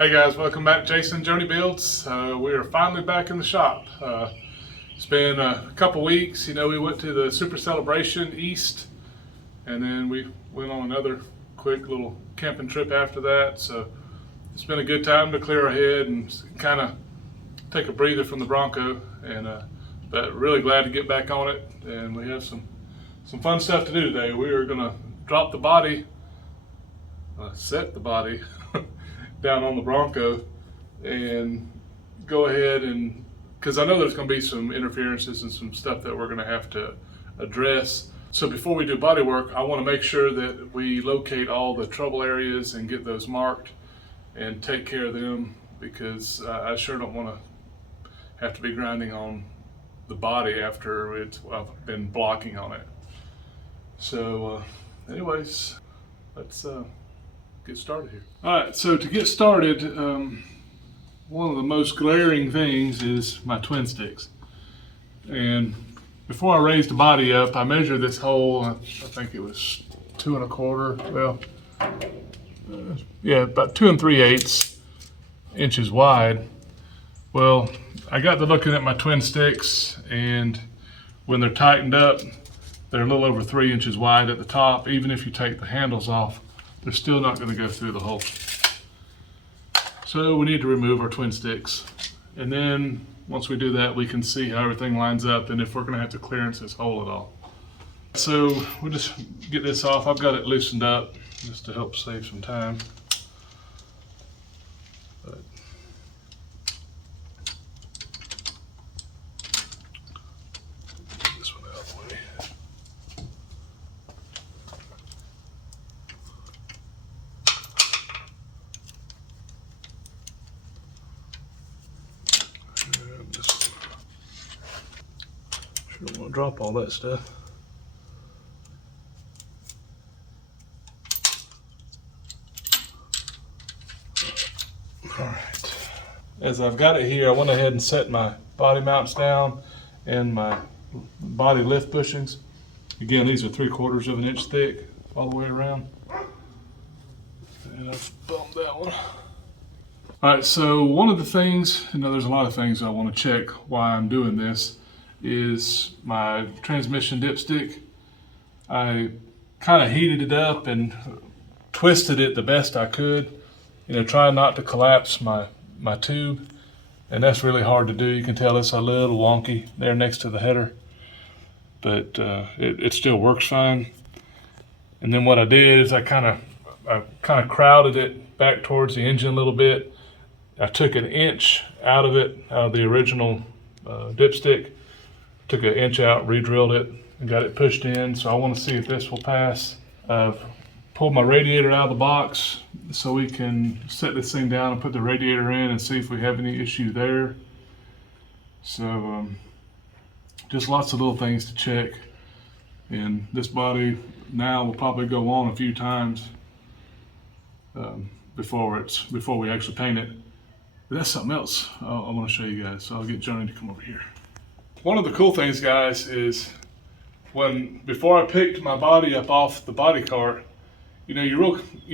Hey guys, welcome back. Jason Jody Builds. We are finally back in the shop. It's been a couple weeks. We went to the Super Celebration East, and then we went on another quick little camping trip after that. So it's been a good time to clear our head and kind of take a breather from the Bronco. But really glad to get back on it. And we have some fun stuff to do today. We are gonna drop the body, set the body down on the Bronco and go ahead and, because I know there's going to be some interferences and some stuff that we're going to have to address. So before we do body work, I want to make sure that we locate all the trouble areas and get those marked and take care of them, because I sure don't want to have to be grinding on the body after I've been blocking on it. So anyways, let's get started here. All right, so to get started, one of the most glaring things is my twin sticks. And before I raised the body up, I measured this hole. I think it was 2 1/4. Well, yeah, about 2 3/8 inches wide. Well, I got to looking at my twin sticks, and when they're tightened up, they're a little over 3 inches wide at the top. Even if you take the handles off, they're still not going to go through the hole. So we need to remove our twin sticks. And then once we do that, we can see how everything lines up and if we're going to have to clearance this hole at all. So we'll just get this off. I've got it loosened up just to help save some time. But this one out of the way. Don't want to drop all that stuff. All right. As I've got it here, I went ahead and set my body mounts down and my body lift bushings. Again, these are 3/4 of an inch thick all the way around. And I've bumped that one. All right, so one of the things, there's a lot of things I want to check why I'm doing this, is my transmission dipstick. I kind of heated it up and twisted it the best I could, trying not to collapse my tube, and that's really hard to do. You can tell it's a little wonky there next to the header, but it still works fine. And then what I did is I kind of crowded it back towards the engine a little bit. I took 1 inch out of it, out of the original dipstick. Took 1 inch out, re-drilled it, and got it pushed in. So I want to see if this will pass. I've pulled my radiator out of the box so we can set this thing down and put the radiator in and see if we have any issue there. So just lots of little things to check. And this body now will probably go on a few times before we actually paint it. But that's something else I want to show you guys. So I'll get Johnny to come over here. One of the cool things, guys, is before I picked my body up off the body cart, you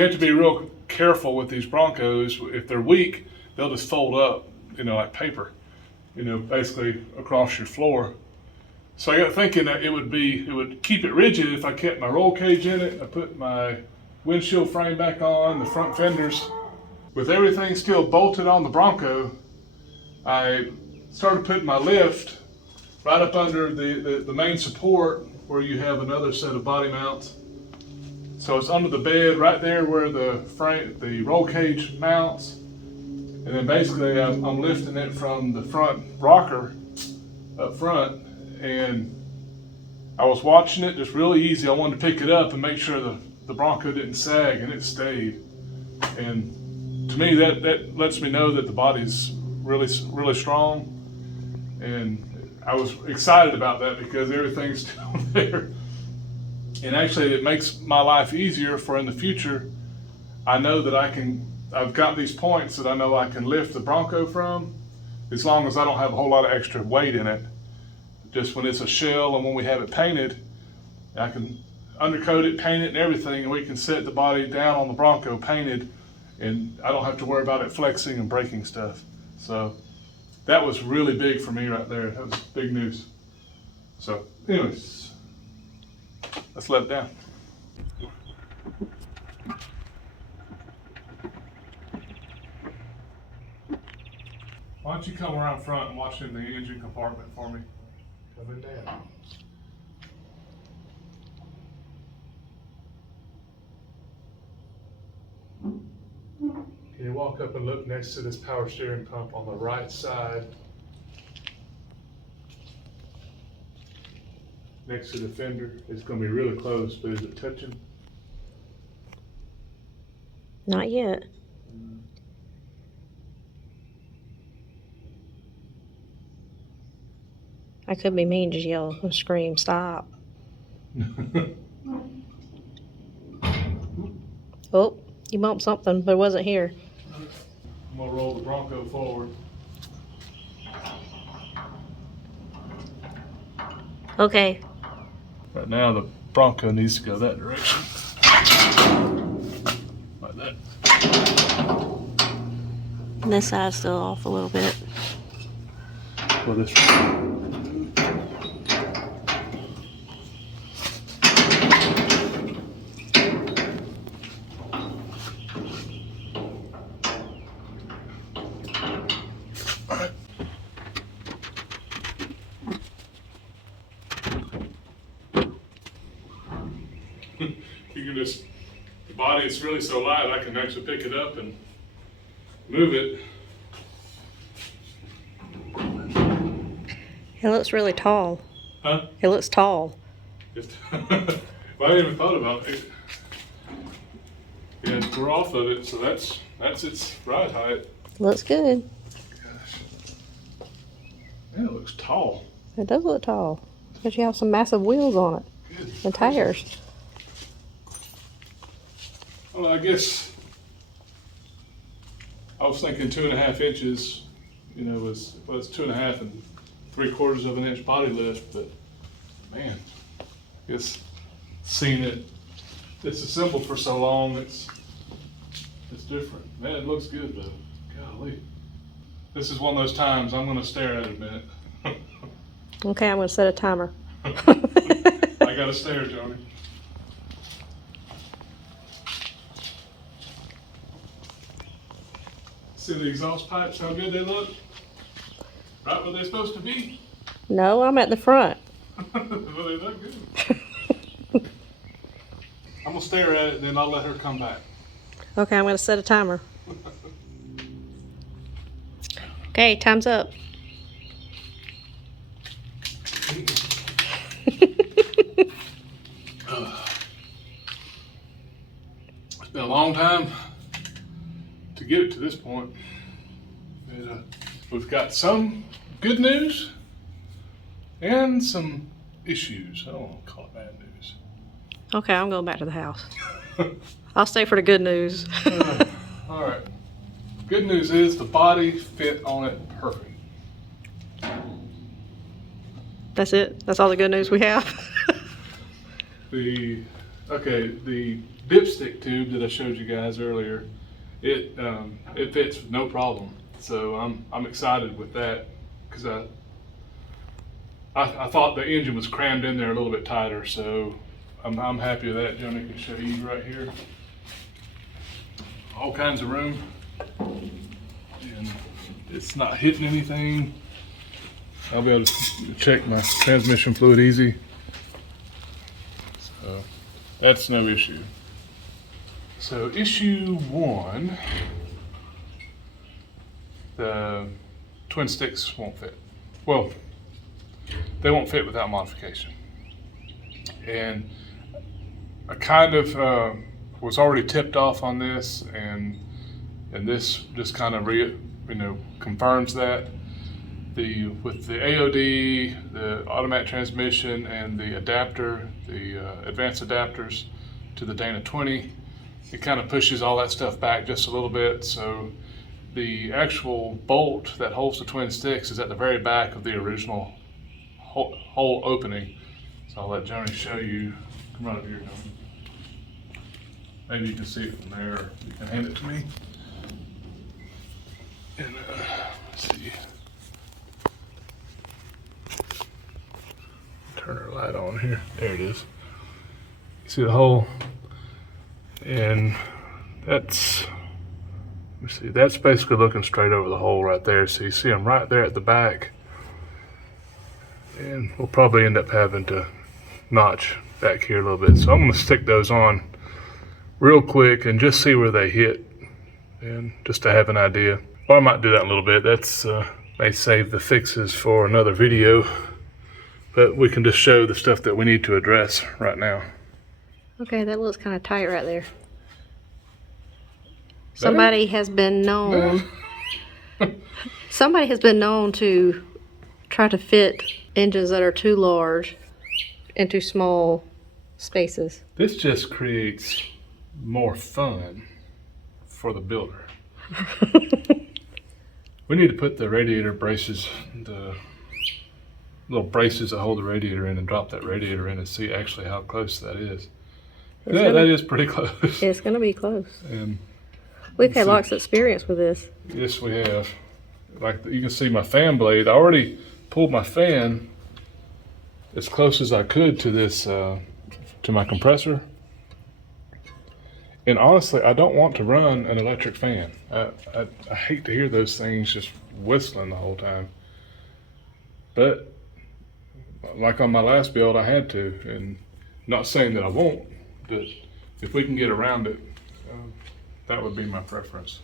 have to be real careful with these Broncos. If they're weak, they'll just fold up, like paper, basically across your floor. So I got thinking that it would keep it rigid if I kept my roll cage in it. I put my windshield frame back on, the front fenders. With everything still bolted on the Bronco, I started putting my lift right up under the main support where you have another set of body mounts. So it's under the bed right there where the roll cage mounts. And then basically I'm lifting it from the front rocker up front. And I was watching it just really easy. I wanted to pick it up and make sure the Bronco didn't sag, and it stayed. And to me that lets me know that the body's really, really strong. And I was excited about that because everything's still there. And actually it makes my life easier for in the future. I know that I've got these points that I know I can lift the Bronco from, as long as I don't have a whole lot of extra weight in it. Just when it's a shell and when we have it painted, I can undercoat it, paint it and everything, and we can set the body down on the Bronco painted and I don't have to worry about it flexing and breaking stuff. So that was really big for me right there. That was big news. So anyways, let's let it down. Why don't you come around front and watch in the engine compartment for me? Coming down. Can you walk up and look next to this power steering pump on the right side? Next to the fender. It's going to be really close, but is it touching? Not yet. I could be mean, just yell and scream, stop. Oh, you bumped something, but it wasn't here. I'm going to roll the Bronco forward. Okay. Right now the Bronco needs to go that direction. Like that. And this side's still off a little bit. Well, this. You can just, the body is really so light, I can actually pick it up and move it. It looks really tall. Huh? It looks tall. Well, I hadn't even thought about it. Yeah, we're off of it, so that's its ride height. Looks good. Gosh. Man, it looks tall. It does look tall. But you have some massive wheels on it. Good. And tires. Well, I guess I was thinking 2.5 inches, you know, was 2.5 and 3/4 of an inch body lift, but man, I guess seeing it disassembled for so long, it's different. Man, it looks good though. Golly. This is one of those times I'm gonna stare at it a minute. Okay, I'm going to set a timer. I gotta stare, Joni. See the exhaust pipes, how good they look? Right where they're supposed to be. No, I'm at the front. Well, they look good. I'm gonna stare at it and then I'll let her come back. Okay, I'm going to set a timer. Okay, time's up. It's been a long time to get it to this point. We've got some good news and some issues. I don't want to call it bad news. Okay, I'm going back to the house. I'll stay for the good news. All right. Good news is the body fit on it perfect. That's it? That's all the good news we have? The dipstick tube that I showed you guys earlier, it fits no problem. So I'm excited with that because I thought the engine was crammed in there a little bit tighter. So I'm happy with that. Johnny can show you right here. All kinds of room, and it's not hitting anything. I'll be able to check my transmission fluid easy. So that's no issue. So issue 1, the twin sticks won't fit. Well, they won't fit without modification. And I kind of was already tipped off on this, and this just kind of confirms that. With the AOD, the automatic transmission, and the adapter, the advanced adapters to the Dana 20, it kind of pushes all that stuff back just a little bit. So the actual bolt that holds the twin sticks is at the very back of the original hole opening. So I'll let Joni show you. Come right up here, Joni. maybe you can see it from there, or you can hand it to me. And let's see. Turn our light on here. There it is. See the hole? And that's, let me see, that's basically looking straight over the hole right there. So you see them right there at the back. And we'll probably end up having to notch back here a little bit. So I'm gonna stick those on real quick and just see where they hit, and just to have an idea. Well, I might do that in a little bit. That's may save the fixes for another video, but we can just show the stuff that we need to address right now. Okay, that looks kind of tight right there. Somebody has been known. Somebody has been known to try to fit engines that are too large into small spaces. This just creates more fun for the builder. We need to put the radiator braces, the little braces that hold the radiator in, and drop that radiator in and see actually how close that is. Yeah, that is pretty close. It's going to be close. And we've had lots of experience with this. Yes, we have. Like you can see my fan blade. I already pulled my fan as close as I could to this, to my compressor. And honestly, I don't want to run an electric fan. I hate to hear those things just whistling the whole time. But like on my last build, I had to. And not saying that I won't, but if we can get around it, that would be my preference.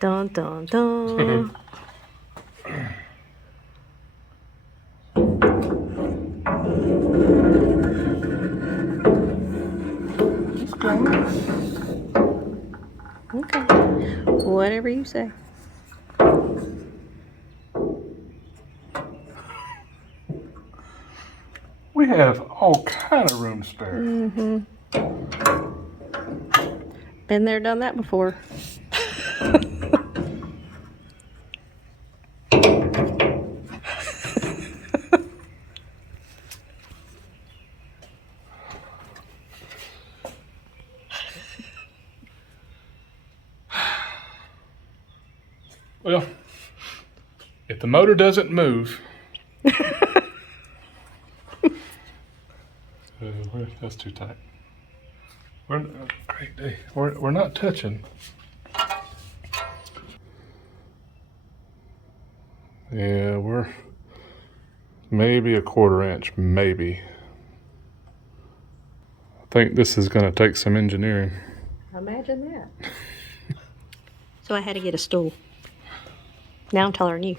Dun dun dun. Okay. Whatever you say. We have all kind of room spare. Mm-hmm. Been there, done that before. Well, if the motor doesn't move, that's too tight. Great day. We're not touching. Yeah, we're maybe a 1/4 inch, maybe. I think this is going to take some engineering. Imagine that. So I had to get a stool. Now I'm taller than you.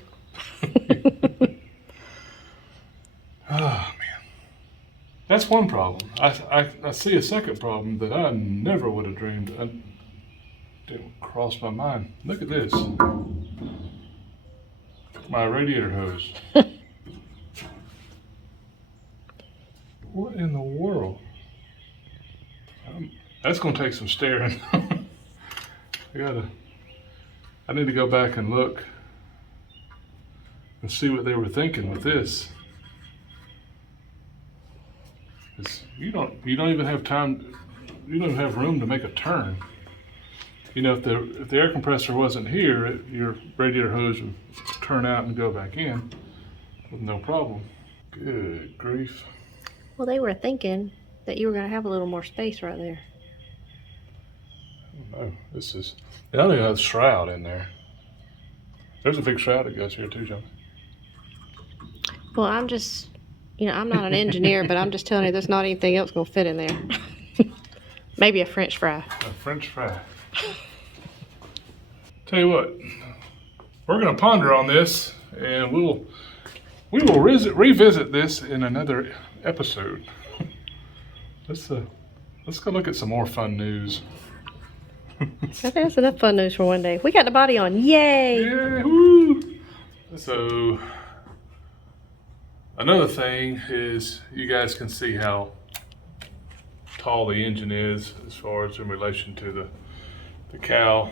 Oh, man. That's one problem. I see a second problem that I never would have dreamed. Didn't cross my mind. Look at this. My radiator hose. What in the world? That's going to take some staring. I need to go back and look and see what they were thinking with this. You don't even have time. You don't even have room to make a turn. You know, if the air compressor wasn't here, your radiator hose would turn out and go back in with no problem. Good grief. Well, they were thinking that you were going to have a little more space right there. I don't know. I don't even have a shroud in there. There's a big shroud that goes here too, John. Well, I'm just, I'm not an engineer, but I'm just telling you there's not anything else going to fit in there. Maybe a French fry. A French fry. Tell you what, we're going to ponder on this, and we will revisit this in another episode. Let's go look at some more fun news. Okay, that's enough fun news for one day. We got the body on. Yay! Yeah, woo! So, another thing is you guys can see how tall the engine is as far as in relation to the cow.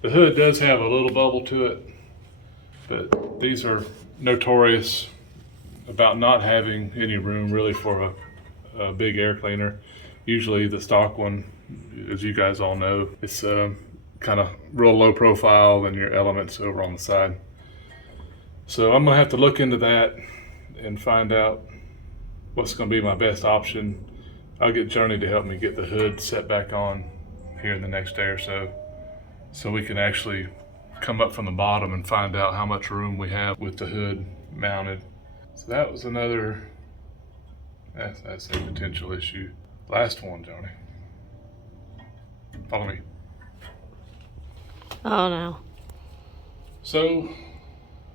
The hood does have a little bubble to it, but these are notorious about not having any room really for a big air cleaner. Usually the stock one, as you guys all know, it's kind of real low profile and your elements over on the side. So I'm gonna have to look into that and find out what's gonna be my best option. I'll get Journey to help me get the hood set back on here in the next day or so we can actually come up from the bottom and find out how much room we have with the hood mounted. So that was another, that's a potential issue. Last one, Johnny. Follow me. Oh no. So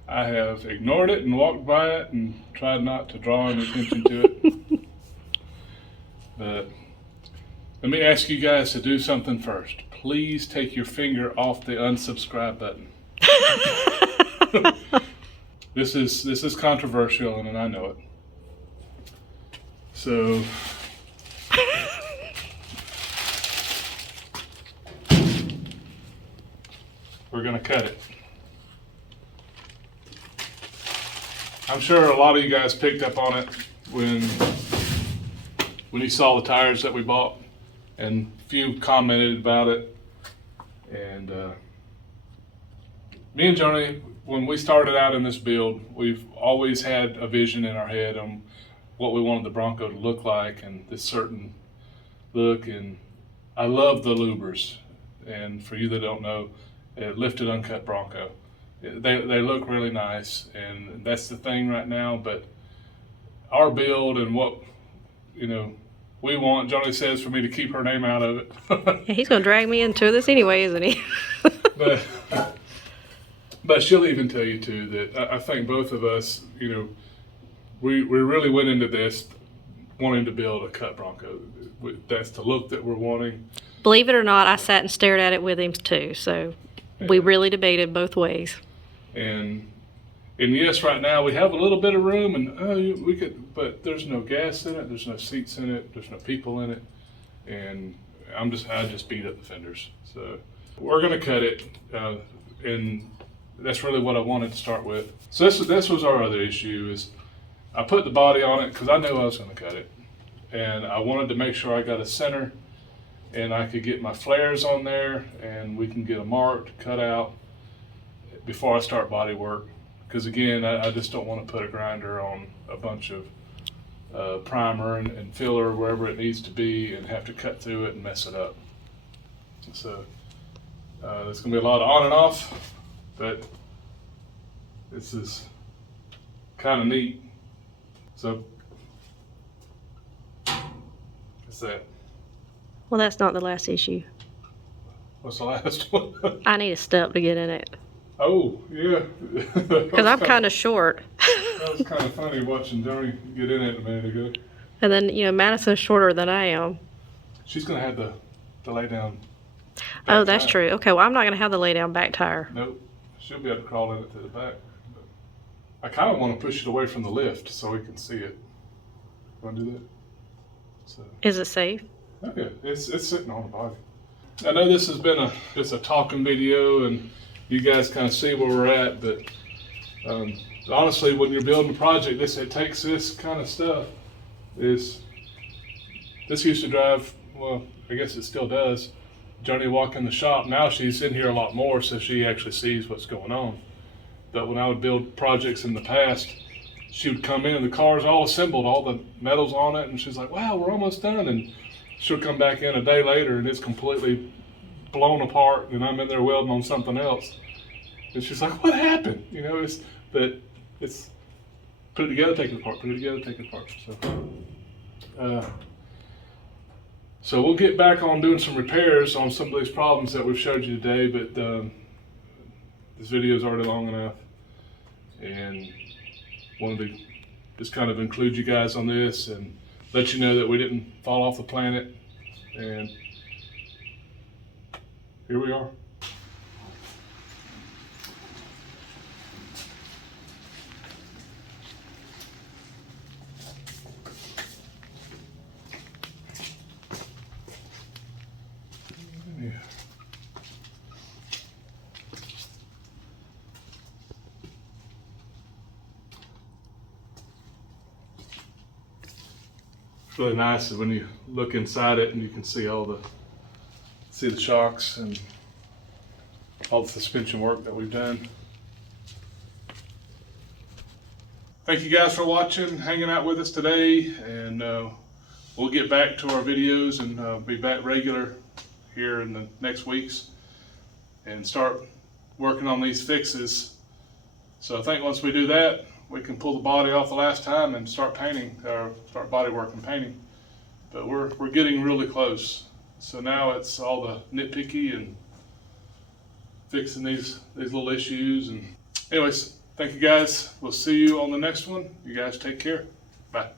I have ignored it and walked by it and tried not to draw any attention to it. But let me ask you guys to do something first. Please take your finger off the unsubscribe button. This is controversial, and I know it. So we're gonna cut it. I'm sure a lot of you guys picked up on it when you saw the tires that we bought, and a few commented about it. And me and Johnny, when we started out in this build, we've always had a vision in our head on what we wanted the Bronco to look like and this certain look. And I love the louvers. And for you that don't know, lifted uncut Bronco. They look really nice, and that's the thing right now. But our build and what, we want, Johnny says, for me to keep her name out of it. Yeah, he's gonna drag me into this anyway, isn't he? But she'll even tell you too that I think both of us, we really went into this wanting to build a cut Bronco. That's the look that we're wanting. Believe it or not, I sat and stared at it with him too. So we really debated both ways. And yes, right now we have a little bit of room, and we could, but there's no gas in it. There's no seats in it. There's no people in it, and I just beat up the fenders. So we're gonna cut it, and that's really what I wanted to start with. So this was our other issue is I put the body on it because I knew I was gonna cut it, and I wanted to make sure I got a center, and I could get my flares on there, and we can get them marked, cut out before I start body work. Because again, I just don't want to put a grinder on a bunch of primer and filler wherever it needs to be and have to cut through it and mess it up. So there's going to be a lot of on and off, but this is kind of neat. So that's that. Well, that's not the last issue. What's the last one? I need a step to get in it. Oh, yeah. Because I'm kind of short. That was kind of funny watching Johnny get in it a minute ago. And then, Madison's shorter than I am. She's going to have the lay down. Oh, that's true. Okay, well, I'm not going to have the lay down back tire. Nope. She'll be able to crawl in it to the back. But I kind of want to push it away from the lift so we can see it. Want to do that? So. Is it safe? Okay, it's sitting on the body. I know this has been it's a talking video, and you guys kind of see where we're at, but honestly, when you're building a project, it takes this kind of stuff. This used to drive, well, I guess it still does, Johnny walk in the shop. Now she's in here a lot more, so she actually sees what's going on. But when I would build projects in the past, she would come in and the car's all assembled, all the metals on it, and she's like, wow, we're almost done. And she'll come back in a day later and it's completely blown apart, and I'm in there welding on something else. And she's like, what happened? It's put it together, take it apart, put it together, take it apart. So we'll get back on doing some repairs on some of these problems that we've showed you today, but this video is already long enough, and wanted to just kind of include you guys on this and let you know that we didn't fall off the planet, and here we are. really nice is when you look inside it and you can see see the shocks and all the suspension work that we've done. Thank you guys for watching, hanging out with us today, and we'll get back to our videos and be back regular here in the next weeks and start working on these fixes. So I think once we do that, we can pull the body off the last time and start painting, or start body work and painting. But we're getting really close. So now it's all the nitpicky and fixing these little issues. And anyways, thank you guys. We'll see you on the next one. You guys take care. Bye.